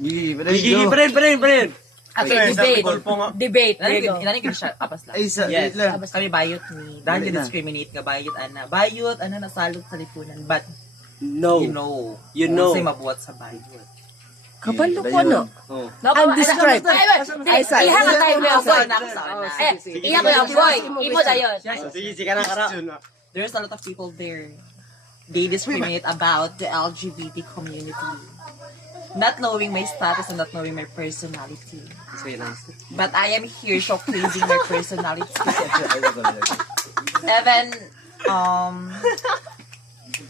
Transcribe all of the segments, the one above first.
Gigi, parin. Okay, debate. Inani ko siya, apas lang. Ay, Yes. lang. Kami bayot ni. Dahil discriminate nga bayot, ana. Bayot, ana, nasalot sa lipunan. But, No. you know. Kasi mabuhat sa bayot. Kabalo ko, no? Oh. Undescribed. Ay, iha ka tayo na boy. Sana. Iha ko yung boy. Imo dayon. Sige, ka na. There's a lot of people there. They discriminate about the LGBT community. Not knowing my status and not knowing my personality. But I am here showcasing my personality. Even,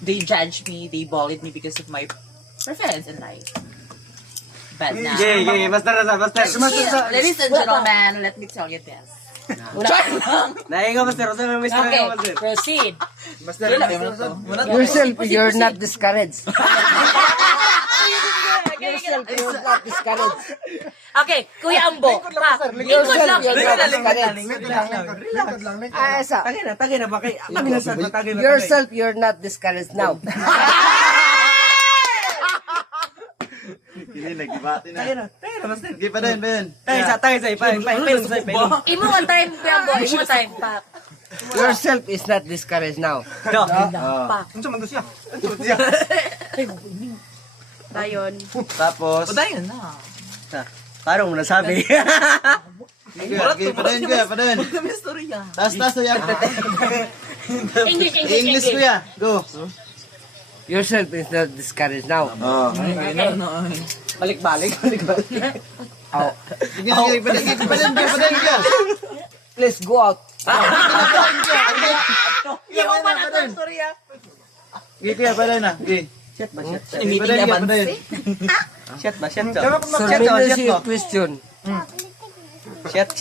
they judge me, they bullied me because of my preference in life. But now, Basta. ladies and gentlemen, let me tell you this. Nainga, Master. Okay, proceed. Yourself, you're not discouraged. Yourself, you're not discouraged. Okay, Kuya Ambo. Lingkod lang. Asa. Tagay na ba kay? Yourself, you're not discouraged now. Hindi, nagdibati na. Tagay na, Master. Hindi pa din. Tagay sa ipa. Imo ang time, Kuya Ambo. Imo ang time. Pa. Yourself is not discouraged now. Pa. siya. Dayon. Tapos, Padayon na. parang mo nasabi. Pa din. Huwag kami storya. Tas, yan. English. kuya. Go. Yourself is not discouraged now. Oh. Balik-balik. Oh. Sige, pa din. Please go out. Hindi mo pa na storya. Kuya, pa din na. Shit ba? Meeting advance. Shit ba? So, finish your question. Shit.